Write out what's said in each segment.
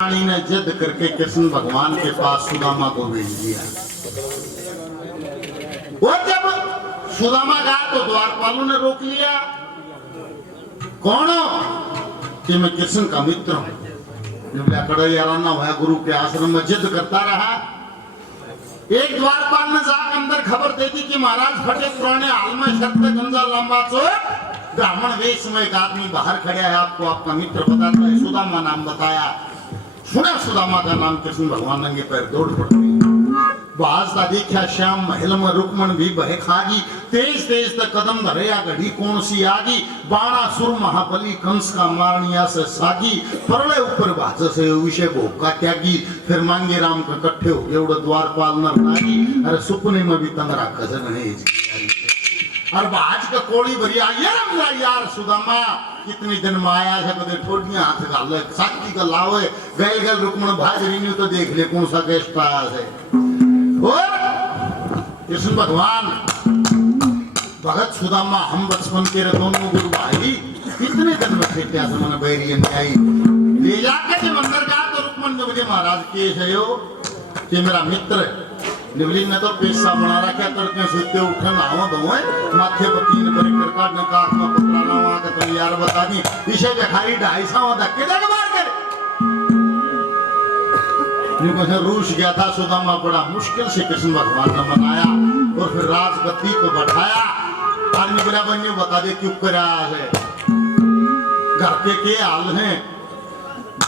रानी ने जिद करके कृष्ण भगवान के पास सुदामा को भेज दिया। वो जब सुदामा गया तो द्वारपालों ने रोक लिया। कौन हो? कि मैं कृष्ण का मित्र हूं। याराना हुआ गुरु के आश्रम में जिद करता रहा। एक द्वारपाल ने जाकर अंदर खबर दे दी कि महाराज फटे पुराने हाल में शर्त गंजा लंबा चोट ब्राह्मण वेश में एक आदमी बाहर खड़ा है, आपको आपका मित्र बताता है। सुदामा नाम बताया। सुना सुदामा का नाम कृष्ण भगवान नंगे पैर दौड़ पड़ते बाजता देखा श्याम महल में रुकमन भी बहे खागी तेज तेज तक कदम धरया घड़ी कौन सी आगी बाणा सुर महाबली कंस का मारनिया से सागी परले ऊपर भाज से विषय भोग का त्यागी फिर मांगे राम का कट्ठे हो गए द्वारपाल नर नागी अरे सुपने में भी तंगरा खजन है और बाज का कोड़ी भरिया यार सुदामा कितनी दिन में आया है कदे ठोडियां हाथ गाल साथी का लावे गैल गैल रुकमन भाज रही तो देख ले कौन सा केस पास है। और कृष्ण भगवान भगत सुदामा हम बचपन के दोनों गुरु भाई कितने दिन में थे क्या समझ बैरी आई ले जाके जब अंदर का तो रुकमन ने मुझे महाराज केस है यो कि मेरा मित्र निवलिंग ने तो पैसा बना रखा तड़के सोते उठन आओ दोए माथे पर तीन बरे करका नकाख में पतराना वहां का तो यार बता दी इसे बेखारी 250 धक्के दे के मार कर जिनको से रूस गया था। सुदामा बड़ा मुश्किल से कृष्ण भगवान ने मनाया और फिर राजगद्दी को बैठाया। आदमी बोला बन्यू बता दे क्यों करा है घर के हाल है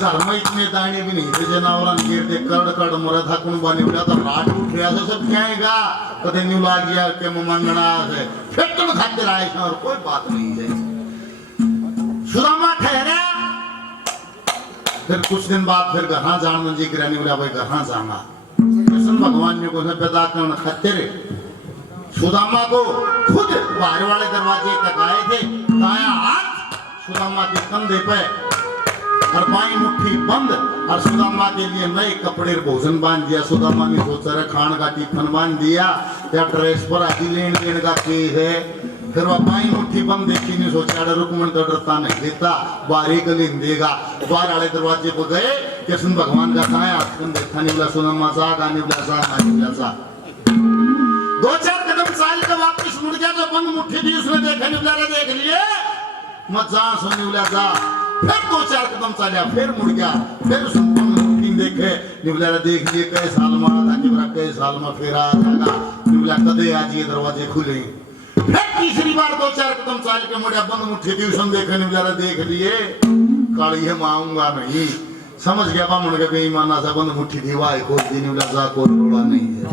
घर में इतने दाने भी नहीं थे जनावरन गिर दे कड़ कड़ मरा था कौन बने उड़ा तो रात उठ गया तो सब जाएगा कदे न्यू लाग गया के मंगना है फिर तुम खाते रहे और कोई बात नहीं है। सुदामा ठहरा फिर कुछ दिन बाद फिर गहा जान जी गिरानी बोला भाई गहा जाना कृष्ण भगवान ने को पैदा करना खतरे सुदामा को खुद बाहर वाले दरवाजे तक आए थे दाया हाथ सुदामा के कंधे पे और बाई मुट्ठी बंद और सुदामा के लिए नए कपड़े भोजन बांध दिया। सुदामा ने सोचा रहा खान का टिफिन बांध दिया या ड्रेस पर आदि लेन देन का केस है। फिर वह बाई मुट्ठी बंद देखी नहीं सोचा रुकमन तो डरता नहीं देता बाहर एक लेन देगा। बाहर वाले दरवाजे पर गए कृष्ण भगवान का खाया देखा नहीं बोला सुदामा सा गाने बोला सा 2-4 कदम चाल के वापिस मुड़ गया तो बंद मुट्ठी थी उसने देखा नहीं बोला देख लिए मत जा सोने बोला जा फिर 2-4 कदम चलिया फिर मुड़ गया फिर उसने देखे निवला देख लिए कई साल में था कि मेरा कई साल में फिर आ जाएगा निवला कदे आज ये दरवाजे खुले फिर तीसरी बार 2-4 कदम चल के मुड़िया बंद मुट्ठी थी उसने देखे निवला देख लिए काली है माऊंगा नहीं समझ गया बामण के बेईमाना सा बंद मुट्ठी थी वाई खोल दी निवला जा कोई रोड़ा नहीं है।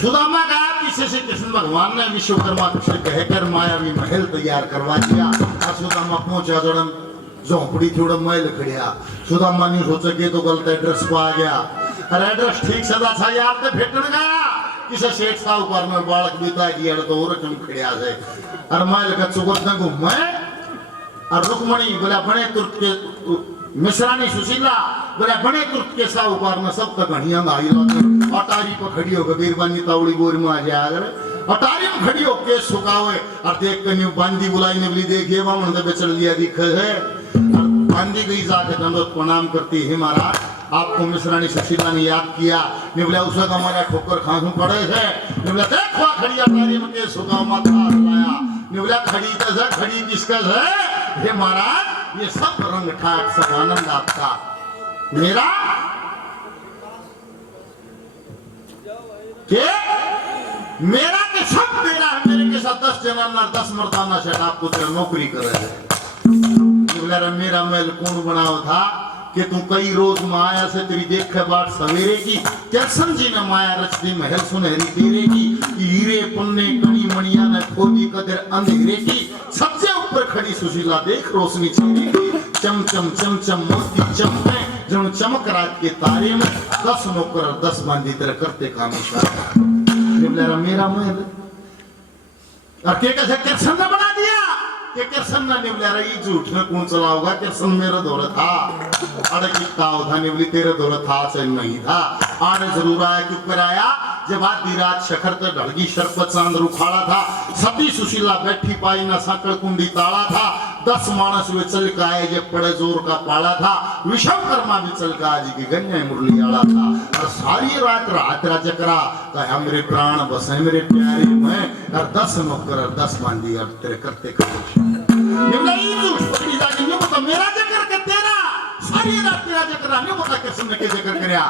सुदामा का पीछे से कृष्ण भगवान ने विश्वकर्मा से कहकर मायावी महल तैयार करवा दिया और सुदामा पहुंचा जड़म झोंपड़ी थोड़ा महल खड़िया सुदामा ने सोचा कि तो गलत एड्रेस को आ गया अरे एड्रेस ठीक सदा था यार तो भेटन गया किसे सेठ साहूकार में बालक बीता गया तो और कम खड़िया से और महल का चुगत न घूमे और रुकमणी बोला बड़े तुर्क के मिश्रानी सुशीला बोला बड़े तुर्क के साहूकार में सब तक घड़िया भाई अटारी पर खड़ी हो बीरबानी तावड़ी बोर में आ जाए अगर अटारी में खड़ी हो केस सुखावे और देख कर बांदी बुलाई ने बोली देखिए बामण ने बेचड़ लिया दिख है बांदी गई जाके दंडोत प्रणाम करती है महाराज आपको मिश्रानी सुशीला ने याद किया ने बोला उस वक्त हमारा ठोकर खांसू पड़े थे ने बोला देखो खड़ी अटारी में केस सुखाव मत लाया ने बोला खड़ी कैसा खड़ी किसका है ये महाराज ये सब रंग ठाट सब आनंद आपका मेरा के मेरा के सब तेरा है मेरे के साथ 10 जनाना 10 मर्दाना सेठ आपको तेरा नौकरी करे है मेरा महल कौन बनाओ था कि तू कई रोज माया से तेरी देख बाट सवेरे की कृष्ण जी ने माया रच दी महल सुनहरी तेरे की हीरे पुन्ने कणी मणिया ने खोदी कदर अंधेरे की सबसे ऊपर खड़ी सुशीला देख रोशनी चेहरे की चम चम चम चम मोती चमके जब चमक रात के तारे में 10 नौकर 10 बांदी तेरे करते काम इशारा मेरा महल और के कैसे कृष्ण ने बना दिया कि कृष्ण ने निवला रही झूठ में कौन चला होगा कृष्ण मेरा दौर था अरे कितना था निवली तेरे दौर था से नहीं था आने जरूर आया क्यों कर आया जब आधी रात शखर तक ढलगी शरपत चांद रुखाड़ा था सती सुशीला बैठी पाई ना साकड़ कुंडी ताड़ा था 10 मानस विचल का है जे पड़े जोर का पाला था, विश्वकर्मा विचल का जी की गन्या मुरली आला था। और सारी रात राज करा कहा मेरे प्राण बसे मेरे प्यारे मैं, और 10 नौकर और 10 मांदी और तेरे करते मेरा जकर के तेरा सारी रात तेरा जकरा नहीं होता। कृष्ण ने के जकर करया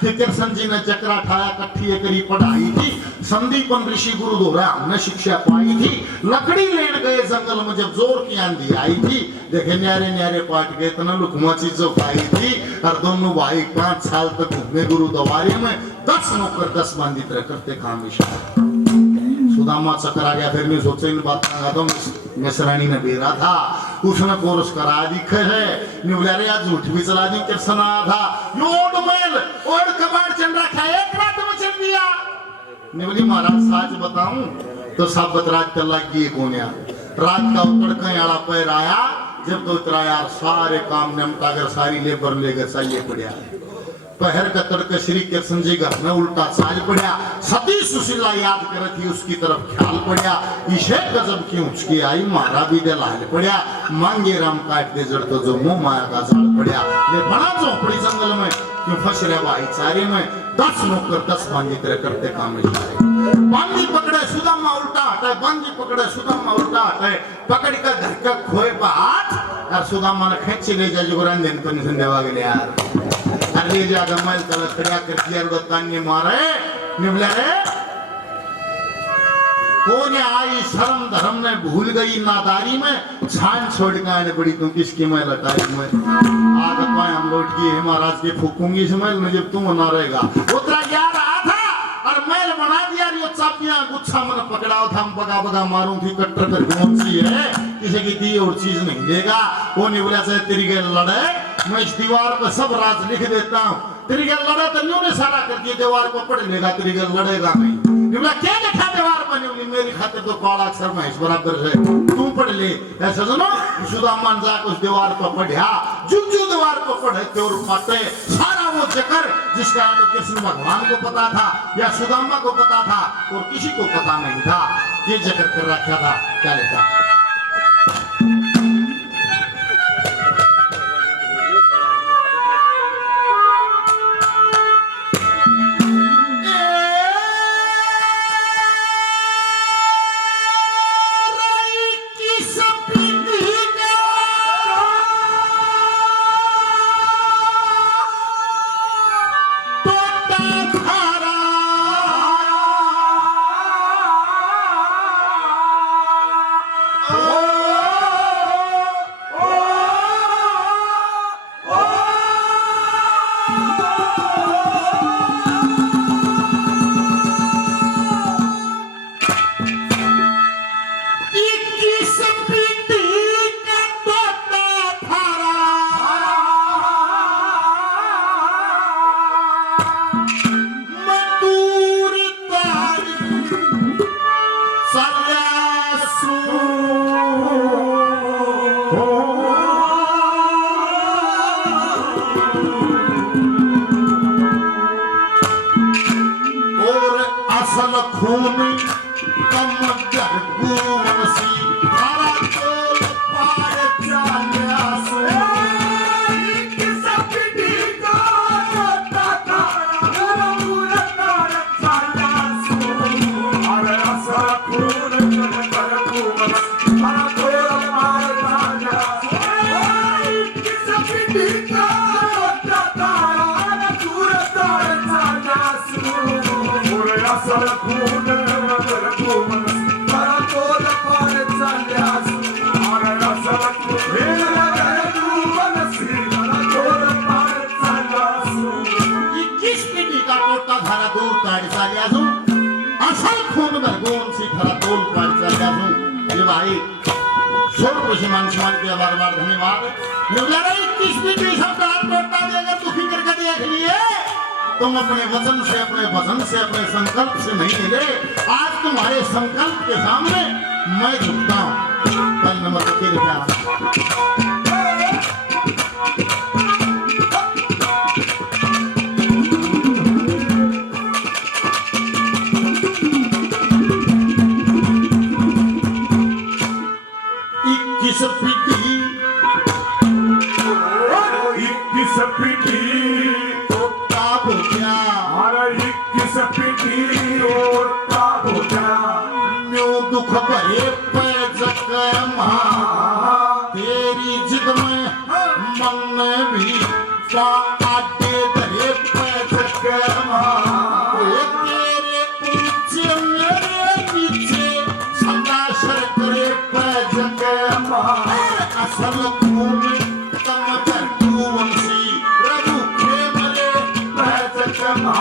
कि कृष्ण जी ने चक्रा ठाया, कट्ठी करी पढ़ाई थी, संदीपन ऋषि गुरु दोहरा हमने शिक्षा पाई थी। लकड़ी लेन गए जंगल में जब जोर की आंधी आई थी, देखे न्यारे न्यारे पाट गए तना लुकमा चीजों खाई थी। और दोनों भाई 5 साल तक घूमे गुरु द्वारे में, 10 नौकर 10 बांधी तरह करते काम विशाल। सुदामा चक्रा गया, फिर मैं सोचे इन बात का तो मिश्रानी ने बेरा था, उसने कोरस करा दिखे है निवलारे आज झूठ भी चला दी। कृष्ण था योड मेल और कबाड़ चल रखा है, एक रात में चल दिया। निवली महाराज सच बताऊं तो सब रात चला गई कोन्या, रात का तड़का आड़ा पैर आया, जब तो इतना यार सारे काम निमटा कर सारी लेबर लेकर चाहिए पड़ा। पहर का तड़के श्री कृष्ण जी घर में उल्टा चाल पड़ा, सती सुशीला याद कर थी उसकी तरफ ख्याल पड़ा। इसे गजब की उसकी आई मारा भी दे लाल पड़ा, मांगे राम काट दे जड़ तो जो मुंह माया का जाल पड़ा। ये बड़ा झोपड़ी जंगल में क्यों फंस रहे भाईचारे में, 10 नौकर 10 बांधी तरह करते काम बांधी पकड़े सुदामा उल्टा हटाए, बांधी पकड़े सुदामा उल्टा हटाए, पकड़ कर धक्का खोए पर हाथ और सुदामा ने खेची ले जाए जो रंजन को निशन देवा के लिए यार। अरे जागा मैल तल खड़ा कर दिया और तान्य मारे निवला रे कोने आई शर्म धर्म ने भूल गई नादारी में, छान छोड़ के आने पड़ी तुम किसकी मैं लटाई में। आग पाए हम लौट गए महाराज के फूकूंगी इस मैल में जब तुम ना रहेगा। उतरा क्या रहा था और मैल बना दिया, ये चापियां गुच्छा मैंने पकड़ा था, हम बगा बगा मारूं थी कट्टर पर कौन सी है, किसी की दी और चीज नहीं देगा। वो निवला से तेरी गए लड़े, मैं इस दीवार पर सब राज लिख देता हूँ, तेरी गल लड़े तो न्यू ने सारा कर दिया, दीवार को पढ़ लेगा, तेरी गल लड़ेगा नहीं। निवला क्या लिखा दीवार पर? निवली मेरी खातिर तो काला अक्षर में इस बराबर है, तू पढ़ ले। ऐसा सुनो सुदामा जाकर उस दीवार पर पढ़ा, जो दीवार पर पढ़े त्योर पाते सारा वो जकर जिसका तो कृष्ण भगवान को पता था या सुदामा को पता था और किसी को पता नहीं था, ये जकर कर रखा था। क्या लिखा? बार धन्यवाद। तुम अपने वचन से अपने वचन से अपने संकल्प से नहीं मिले, आज तुम्हारे संकल्प के सामने मैं झुकता हूँ। पहले नंबर के लिखा किस पिटी ओटा भोग्या हर 21 पिटी ओटा भोग्या न्यू दुख भरे पैज कमा तेरी जिद में मन भी आटे धरे पैज कमा तेरे ऊंचे मेरे नीचे सदा सर करे पैज कमा असल खून कम कर तू वंशी प्रभु के मरे पैज कमा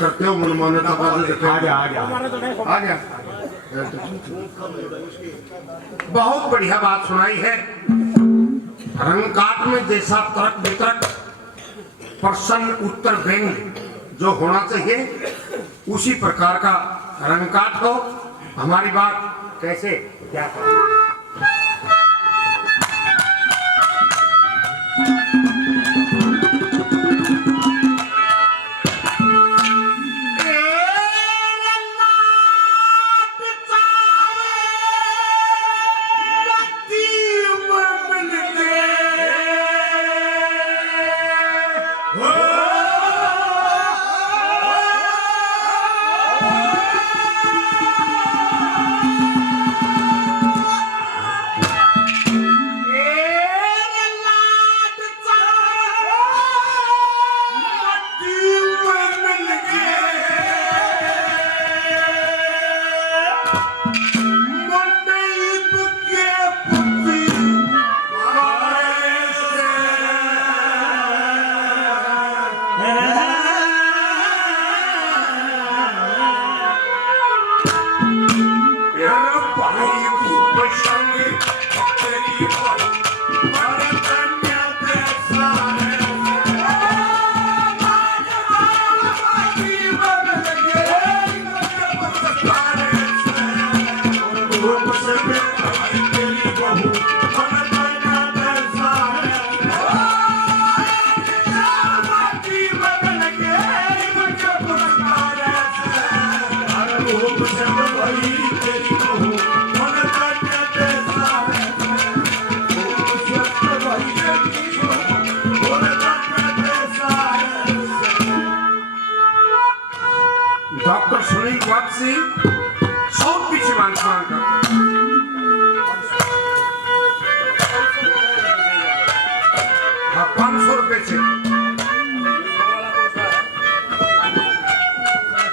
करते हो मनमाने आ गया। बहुत बढ़िया बात सुनाई है। रंगकाट में जैसा तर्क वितर्क प्रश्न उत्तर व्यंग जो होना चाहिए उसी प्रकार का रंगकाट हो। हमारी बात कैसे क्या करें? डॉक्टर सुनील वापसी 100 पीछे मानसान का 500 रुपए से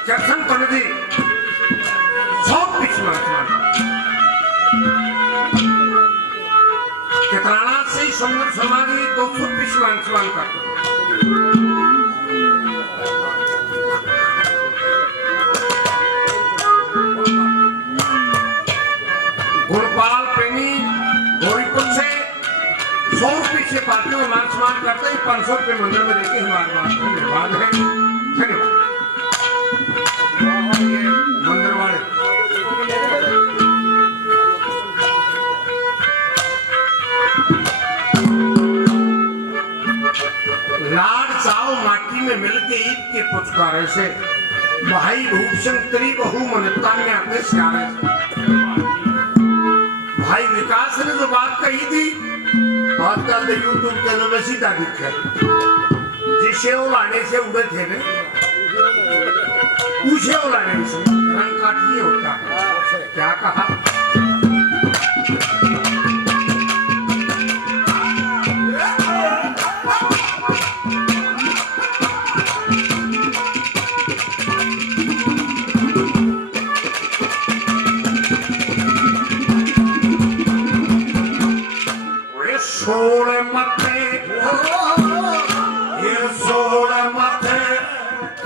जैक्सन पनजी 100 पीछे मानसान केतराना से सुंदर समाधि 200 पीछे मानसान का गुणपाल प्रेमी गौरीपुर से 100 रुपये से पार्टियों में मान सम्मान करते ही 500 रुपये मंदिर में देते हमारे बात धन्यवाद है। धन्यवाद मंदिर वाले लाड चाव माटी में मिलके ईद के पुचकारे से भाई भूषण तेरी बहू मनता में आते सियारे भाई विकास ने जो बात कही थी आजकल तो यूट्यूब चैनल में सीधा दिख है जिसे वो लाने से उड़े थे ने पूछे वो लाने से रंग काट ये होता है क्या कहा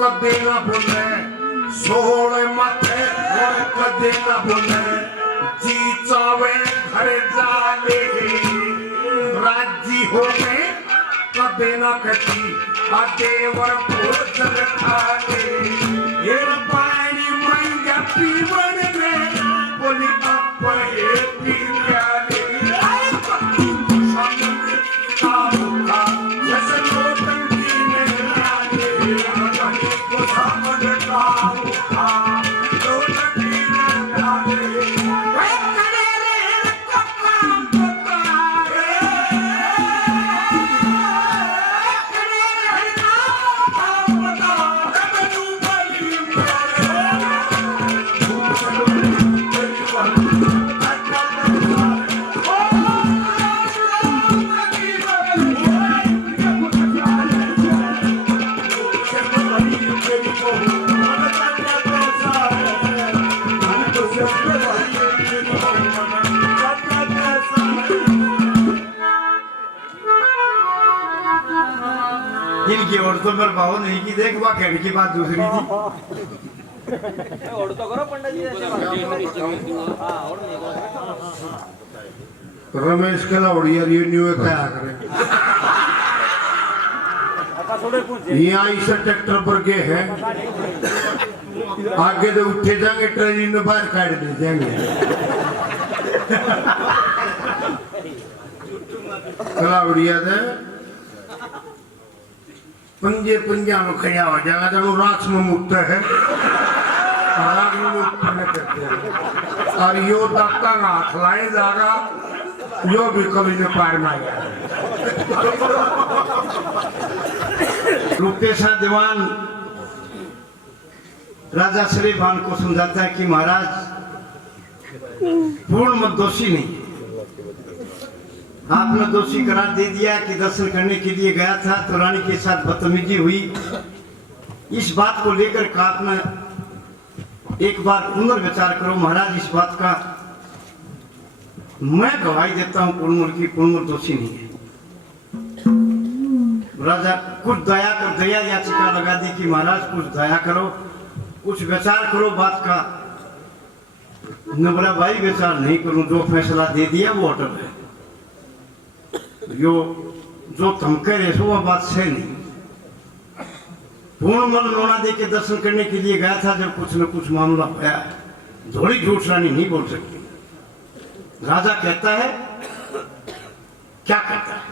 कदे न भूले सोहळे माथे और कदे न भूले जी चावे घर जाले राजी हो गए कदे न कटी देवर भोजन खाले ये पानी मंगा पीवन में बोली आप हे पी प्याले सामने का जैसे लोटंकी में आले को सामने का लोटंकी में आले इनकी औरतों पर भाव नहीं की देख वह कहने की बात दूसरी थी रमेश के लाउड़िया रिन्यू क्या करे यहाँ इस ट्रैक्टर पर के है आगे तो उठे जाएंगे ट्रेन में बाहर काट दे जाएंगे लाउड़िया दे पंजे पंजा में खड़ा हो जाएगा तो रात में मुक्त है रात में मुक्त नहीं करते हैं और यो दत्ता का हाथ लाए जाएगा यो भी कभी ने पार में आया रुपेशा दीवान राजा श्री भान को समझाता है कि महाराज पूर्ण मत दोषी नहीं आपने दोषी करार दे दिया कि दर्शन करने के लिए गया था तो रानी के साथ बदतमीजी हुई इस बात को लेकर का आपने एक बार पुनर्विचार करो महाराज इस बात का मैं गवाही देता हूं पूर्णमूल की पूर्णमूल दोषी नहीं है राजा कुछ दया कर दया याचिका लगा दी कि महाराज कुछ दया करो कुछ विचार करो बात का न बोला भाई विचार नहीं करूं जो फैसला दे दिया वो अटल है जो तुम कह रहे हो वह बात सही नहीं पूर्णमल नोना दे के दर्शन करने के लिए गया था जब कुछ न कुछ मामला होया थोड़ी झूठ रानी नहीं बोल सकती राजा कहता है क्या कहता है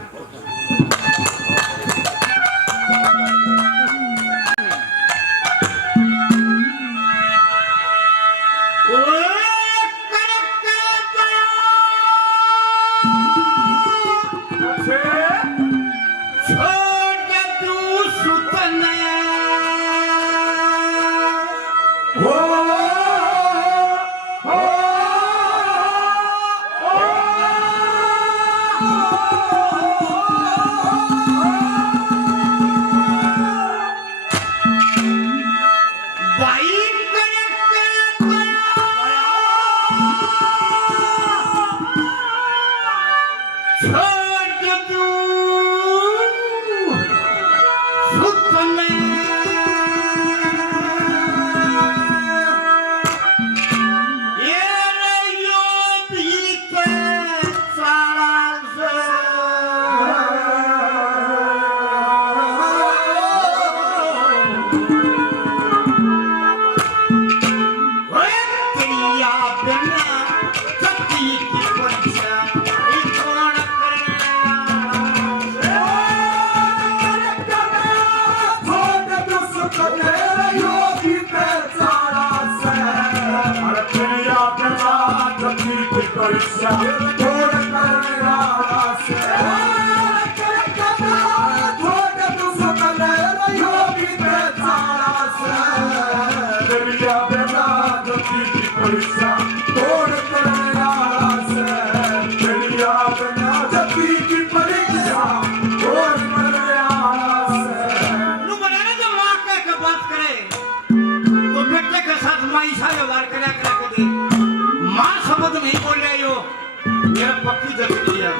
पक्की जरूरी है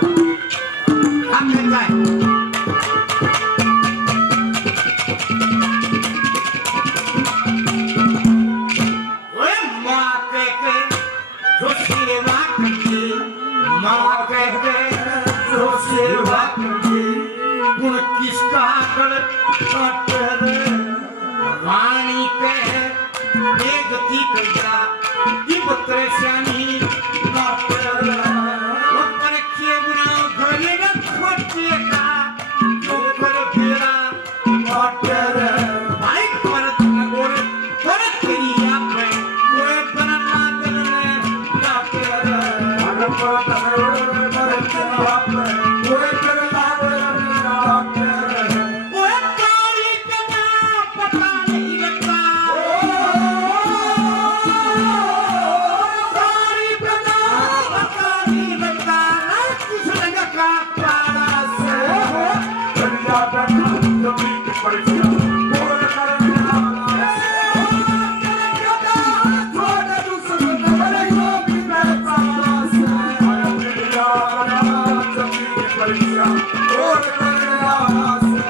आप कहता है श्याणी कहे एक थी कजा की पुत्र श्याणी डॉक्टर ऊपर खेबरा घरे खोटे का ऊपर फेरा डॉक्टर भाई परत गोर परत करिया पे कोई बनना करने डॉक्टर परत करिया पे कोई बनना करने डॉक्टर ओए काली कना पता नहीं लगता काली कना पता नहीं लगता किस लगा का पारा से करिया बना जमी की परीक्षा और करने आला छोड़ दूसरे बड़े लोग में पाला से करिया बना जमी की परीक्षा और करने आला से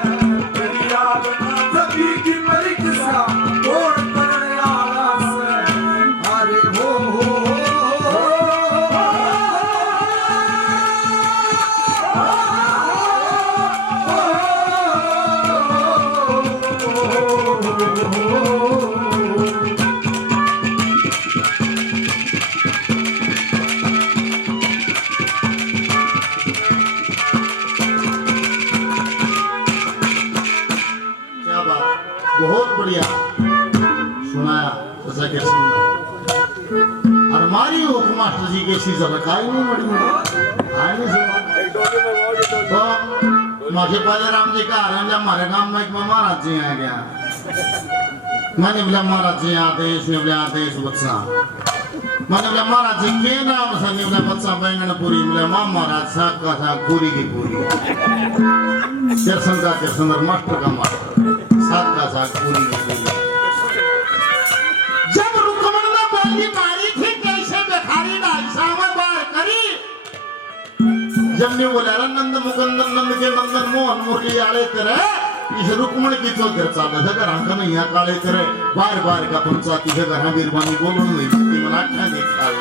करिया बना जमी की परीक्षा और करने आला से अरे हो क्या बात, बहुत बढ़िया सुनाया जैसा कि सुना। और हमारी हुक मास्टर जी के सी झलकाई नहीं मड़ी आए नहीं सुना तो माके पहले राम जी का आरंभ हमारे गांव में एक महाराज जी आ गया मैंने बोला महाराज जी आदेश ने बोला आदेश बच्चा मैंने बोला महाराज जी के नाम से ने बोला बच्चा बैंगन पूरी बोला मां महाराज साग का साग पूरी की पूरी दर्शन का कृष्ण मास्टर का मास्टर साग का साग पूरी की पूरी जब रुकमण ने बोली मारी थी कैसे बेखारी डाल सावर बार करी जब ने बोला नंद मुकुंद नंद के नंदन मोहन मुरली आले करे इस रुकमण की तो घर चाले थे घर हमका नहीं यहाँ काले करे बार बार का पंचायती से घर बीरबानी बोलो नहीं कि मना क्या देखा है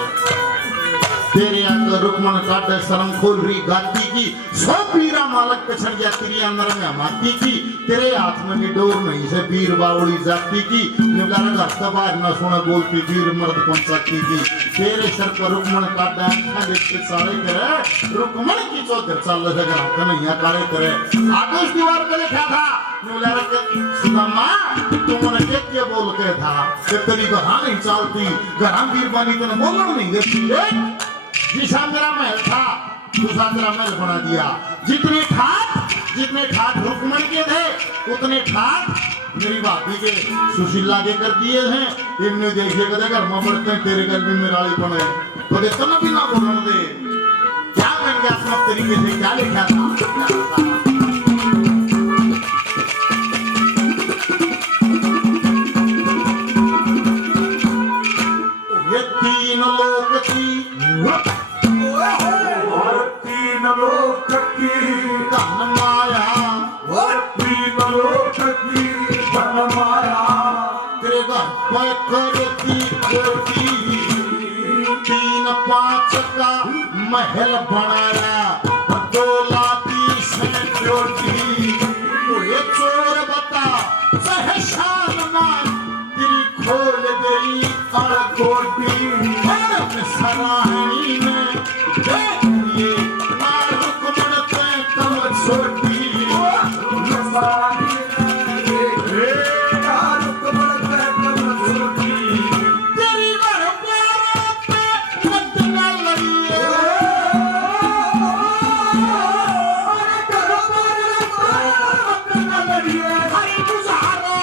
तेरे अंदर रुकमण काटे शर्म खोल रही गाती की सौ पीरा मालक पे छड़ गया तेरी अंदर में हमाती की तेरे हाथ में भी डोर नहीं से वीर बावड़ी जाती की निबलारा घर बाहर न सुने बोलती वीर मर्द पंचायती की तेरे सर पर रुकमण काटे देखते सारे करे रुकमण की चौधर चाल रहे घर हमका नहीं यहाँ काले करे आकाश दीवार पे लिखा था निबलारा के सुदामा तुमने क्या बोल के था कि तेरी घर नहीं चलती घर बीरबानी तेने बोलना नहीं देती जिसा मेरा महल था दूसरा मेरा महल बना दिया जितने ठाट रुकमण के थे उतने ठाट मेरी भाभी के सुशीला के कर दिए हैं इनने देखिए कदे घर में पड़ते हैं तेरे घर में मेराली बने तो देखो ना भी ना बोलने दे क्या बन गया अपना तरीके से क्या लिखा था ये तीन लोग थी तीन लोक की धन माया तीन लोक की धन माया तेरे घर में करती कोठी तीन पांच का महल बनाया दो लाती से चोटी ये चोर बता सहशान मान तेरी खोल गई कोटी सराहनी में देखिए रुकमण पे कम छोटी तेरी घर पे पत्ना लगी हरी गुजारा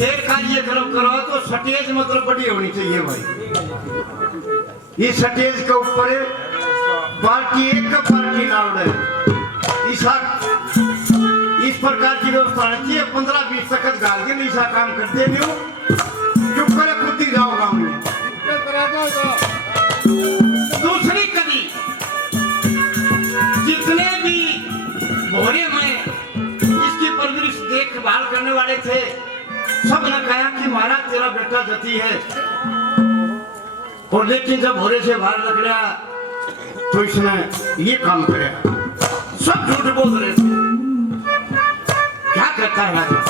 एक कार्यक्रम करो तो स्टेज मतलब बड़ी होनी चाहिए भाई। इस स्टेज के ऊपर पार्टी एक का पार्टी लाउड है, इस प्रकार की व्यवस्था होनी चाहिए। 15-20 तक गाल के ऐसा काम करते नहीं हो, चुप करे खुद ही जाओ गाँव में। दूसरी कड़ी जितने भी भोरे में इसकी परवरिश देखभाल करने वाले थे, सब ने कहा कि महाराज तेरा बेटा जती है, और लेकिन जब भोरे से बाहर निकला तो इसने ये काम करे। सब झूठ बोल रहे थे। क्या करता है राजा?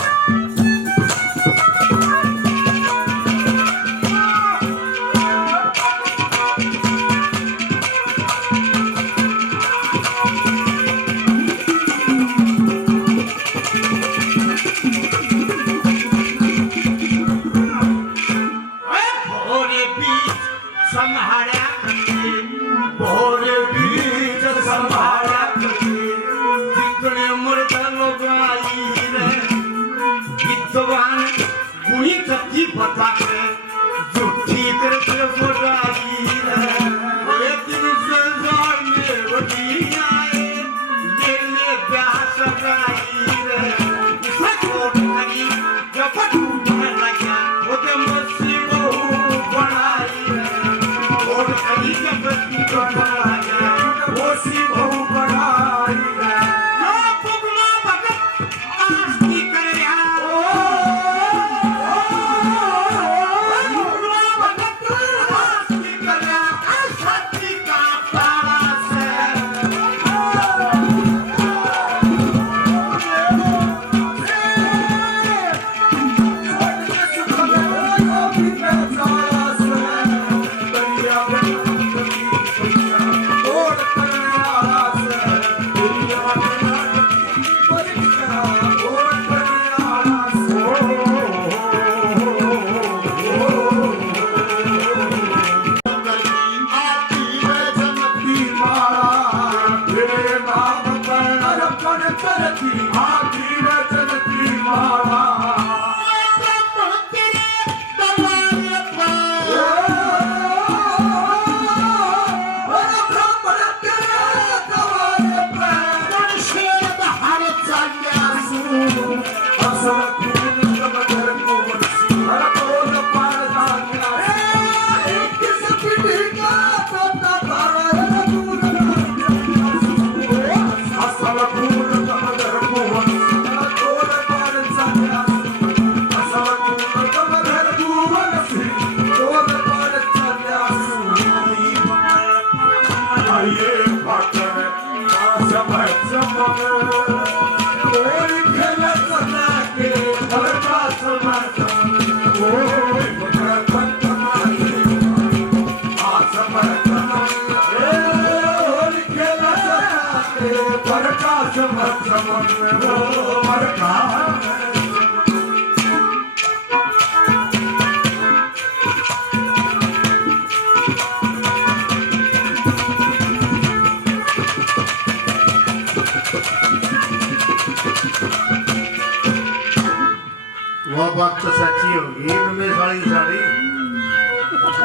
वो बात तो सच्ची होगी। में साड़ी साड़ी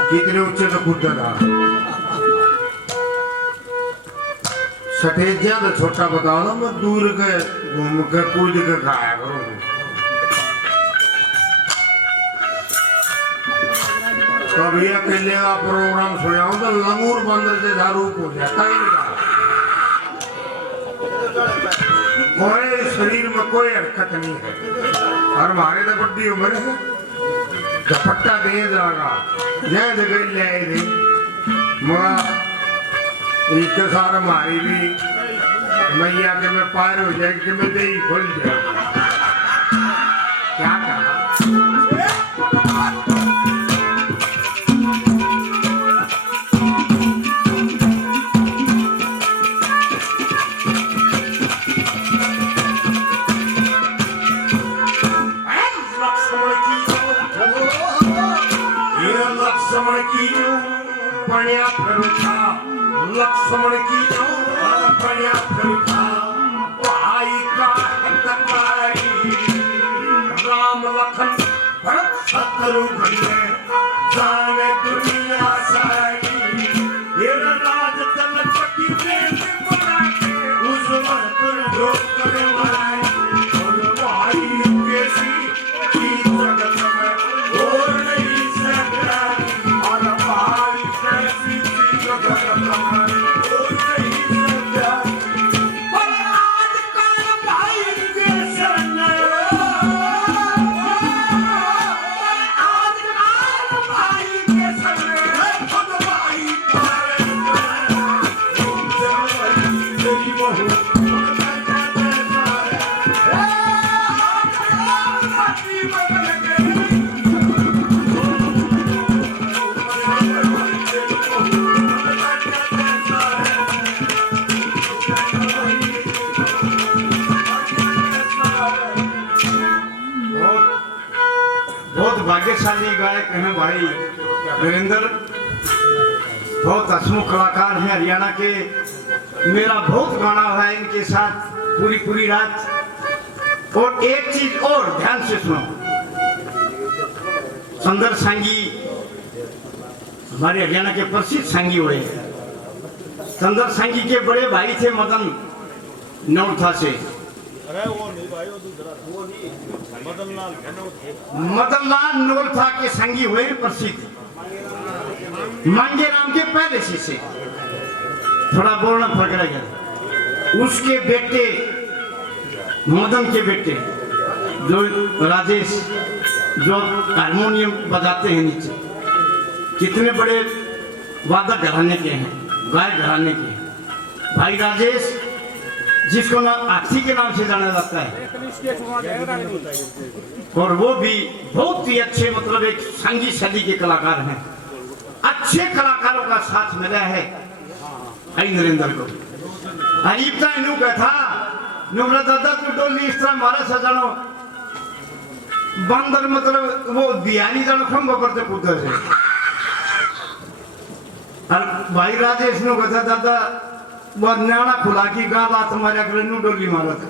कितने ऊंचे तो खुद था सटेजिया तो छोटा बताओ ना, मैं दूर के घूम के कूद के खाया करूँ। कभी अकेले का प्रोग्राम सुना तो लंगूर बंदर से रूप हो जाता ही नहीं। कोई शरीर में कोई हरकत नहीं है, और हमारे तो बड़ी उम्र है, झपट्टा दे जाएगा जय जगह ले आई थी इसके साथ हमारी भी मैया के में पार हो जाएगी कि मैं दे ही खुल जाए। क्या कहा लक्ष्मण की बढ़िया भाई का राम लखन करू घडले जाणे दुनिया सारी ये राज तलपती प्रेम पराके उजवर तुर ढोकर माई और भाई कैसी की जगत में और नहीं सकता और भाई कैसी की जगत में और नहीं सकता पर आज काल भाई के संग आज काल भाई के संग खुद भाई तेरी बहू बहुत भाग्यशाली गायक हैं भाई वीरेंद्र, बहुत हंसमुख कलाकार हैं हरियाणा के। मेरा बहुत गाना है इनके साथ पूरी रात। और एक चीज और ध्यान से सुनो, सुंदर सांगी हमारे हरियाणा के प्रसिद्ध सांगी हुए हैं। सुंदर सांगी के बड़े भाई थे मदन नौथा से, मदनलाल नौथा के संगी हुए प्रसिद्ध, मांगे राम के पहले से थोड़ा बोलना पकड़ेगा। उसके बेटे मदन के बेटे जो राजेश जो हारमोनियम बजाते हैं नीचे, कितने बड़े वादक घराने के हैं, गायक घराने के हैं। भाई राजेश जिसको ना हाथी के नाम से जाना जाता है, और वो भी बहुत ही अच्छे मतलब एक संगीत शैली के कलाकार हैं। अच्छे कलाकारों का साथ मिला है आई नरेंद्र को। हरीफता नु कथा नुमरा दादा तू डोली इस तरह मारा सजानो बंदर मतलब वो बिहारी जानो खम करते पुत्र से। और भाई राजेश नु कथा दादा वो न्याणा खुला की गाला तुम्हारे अगले नु डोली मारा था।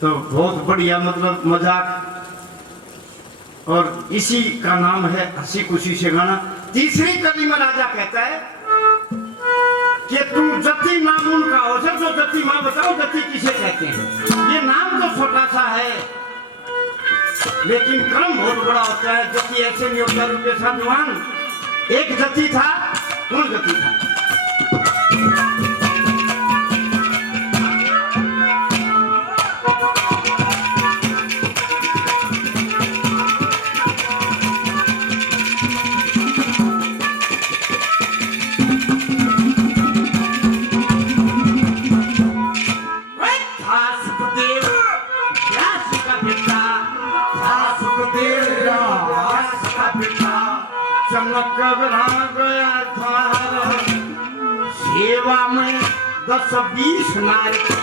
तो बहुत बढ़िया मतलब मजाक, और इसी का नाम है हंसी खुशी से गाना। तीसरी कली में राजा कहता है कि तू जति नाम उनका हो जो जति मां बताओ जति किसे कहते हैं। ये नाम तो छोटा सा है लेकिन कर्म बहुत बड़ा होता है। जति ऐसे नहीं होता रुपये साधुवान, एक जति था कौन जति था। चमक गया था सेवा में 10-20 नार की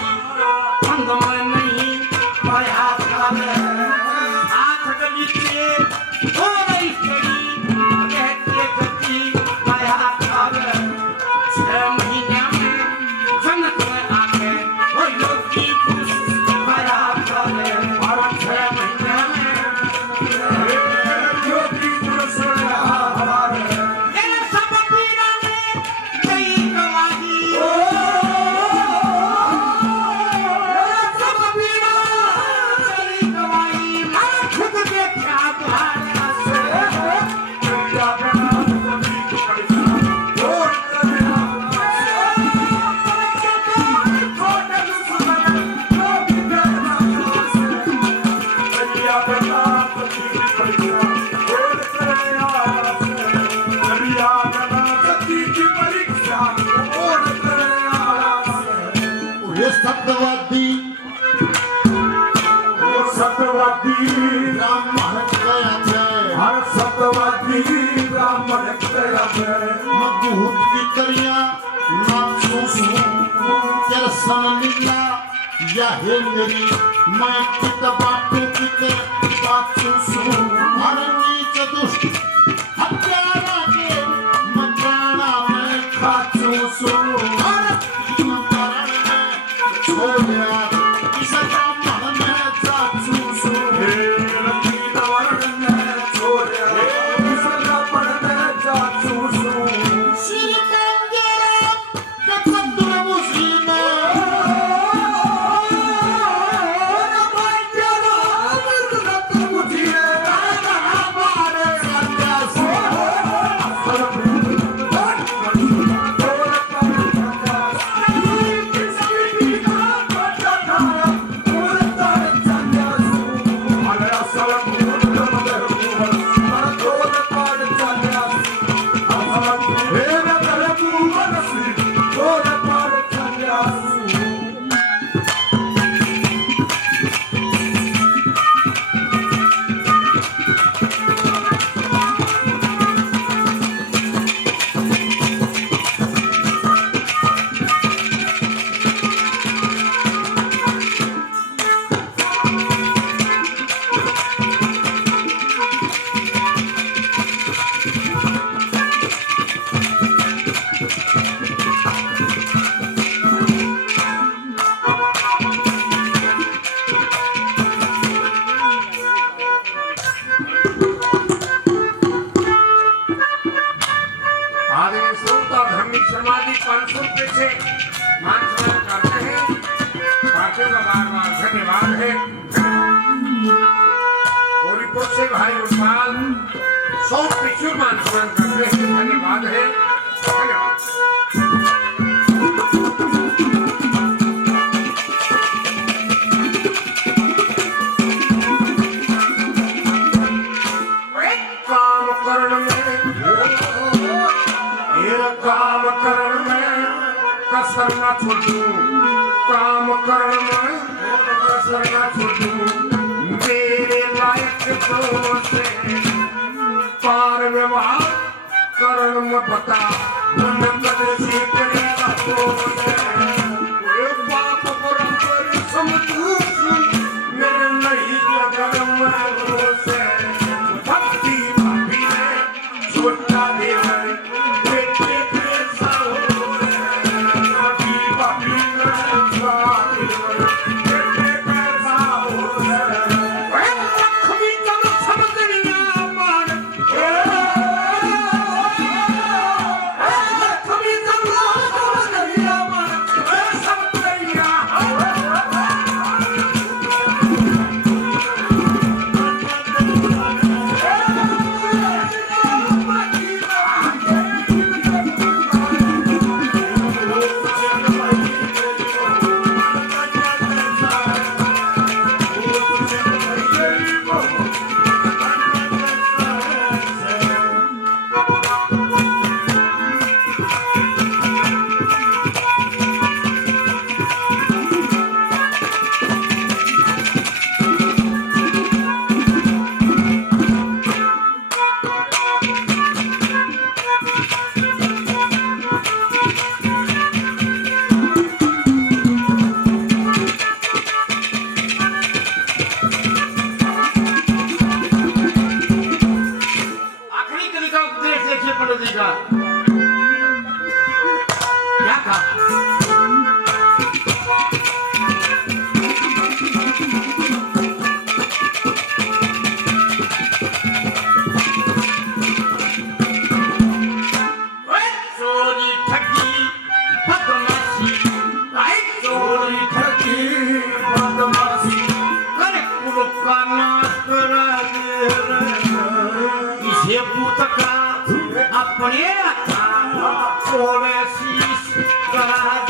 बंद में नहीं पाया था। हाथ गली के और कहते गति पाया था। 6 महीने में जनक में आके वो योगी पुरुष पाया था। और 6 महीने में योगी पुरुष सत्यवादी ब्राह्मण गया थे, हर सत्यवादी ब्राह्मण गया थे। मधुत की करिया नाचूसू तेरे सन लीला या हे मेरी मैं कित बाटू कित बाचूसू। हर नीच दुष्ट हत्यारा के मकाना में खाचूसू। हर कारण में छोड़या इस ब्राह्मण में जाचूसू। हे रंगीन वर्ण में सुन पीछे मान सम्मान करते हैं पार्टियों का बार बार धन्यवाद है गौरीपुर से भाई उस्मान 100 पीछे मान सम्मान करते हैं धन्यवाद है धन्यवाद कसर ना छोड़ू काम करण में कसर ना छोड़ू मेरे लायक दोस्त पार व्यवहार करण में बता उन कदर से करेगा दोस्त बाप बराबर समझू मेरे नहीं जगर में दोस्त भक्ति भाभी ने छोटा देव बेटे पैसा अपने थोड़े शीश करा